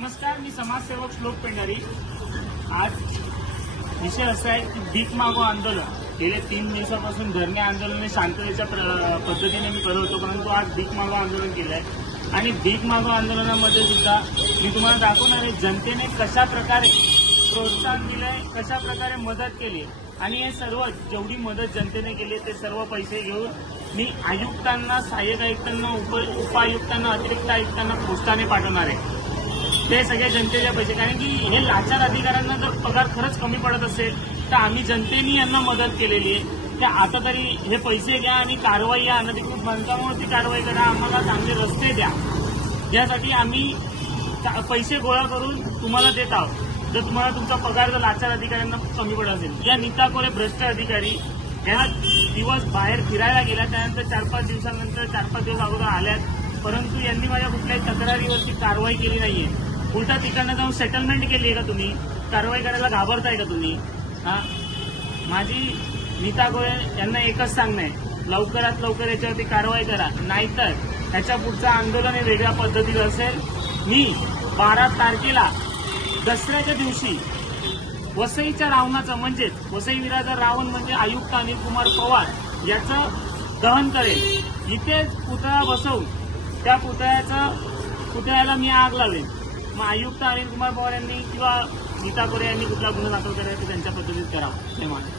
नमस्कार मी समाजसेवक श्लोक पेंढारी. आज विषय असा आहे की भीक मागो आंदोलन. गेले तीन दिवसापासून धरणे आंदोलन हे शांततेच्या प्र- पद्धतीने मी करत होतो परंतु आज भीक मागो आंदोलन केलं आहे आणि भीक मागो आंदोलनामध्ये सुद्धा मी तुम्हाला दाखवणार आहे जनतेने कशा प्रकारे प्रोत्साहन दिलंय कशा प्रकारे मदत केली. आणि हे सर्व जेवढी मदत जनतेने केली ते सर्व पैसे घेऊन मी आयुक्तांना सहाय्यक आयुक्तांना उप उपायुक्तांना अतिरिक्त आयुक्तांना पोस्टाने पाठवणार आहे. ते सगळ्या जनतेच्या पैसे. कारण की हे लाचार अधिकाऱ्यांना जर पगार खरंच कमी पडत असेल तर आम्ही जनतेने यांना मदत केलेली आहे. तर आता तरी हे पैसे घ्या आणि कारवाई या अनधिकृत बांधकामावरती कारवाई करा. आम्हाला चांगले रस्ते द्या. यासाठी आम्ही पैसे गोळा करून तुम्हाला देत आहोत. जर तुम्हाला तुमचा पगार जर लाचार अधिकाऱ्यांना कमी पडत असेल. या नीता कोरे भ्रष्ट अधिकारी ह्या दिवस बाहेर फिरायला गेल्या. त्यानंतर चार पाच दिवसानंतर चार पाच दिवस अगोदर आल्यात. परंतु यांनी माझ्या कुठल्याही तक्रारीवरती कारवाई केली नाहीये. उलटा तिकडनं जाऊन सेटलमेंट केली आहे का तुम्ही? कारवाई करायला घाबरताय का तुम्ही? हा? माझी नीता गोळे यांना एकच सांगणं आहे. लवकरात लवकर याच्यावरती कारवाई करा. नाहीतर ह्याच्या पुढचं आंदोलन हे वेगळ्या पद्धतीचं असेल. मी बारा तारखेला दसऱ्याच्या दिवशी वसईच्या रावणाचं म्हणजेच वसई विराजा रावण म्हणजे आयुक्त अनिल कुमार पवार याचं दहन करेल. इथेच पुतळा बसवून त्या पुतळ्याचं पुतळ्याला मी आग लावेन. मग आयुक्त अनिल कुमार पवार यांनी किंवा गीता कोरे यांनी कुठला गुन्हा दाखल करायचा त्यांच्या पद्धतीत करावा धन्यवाद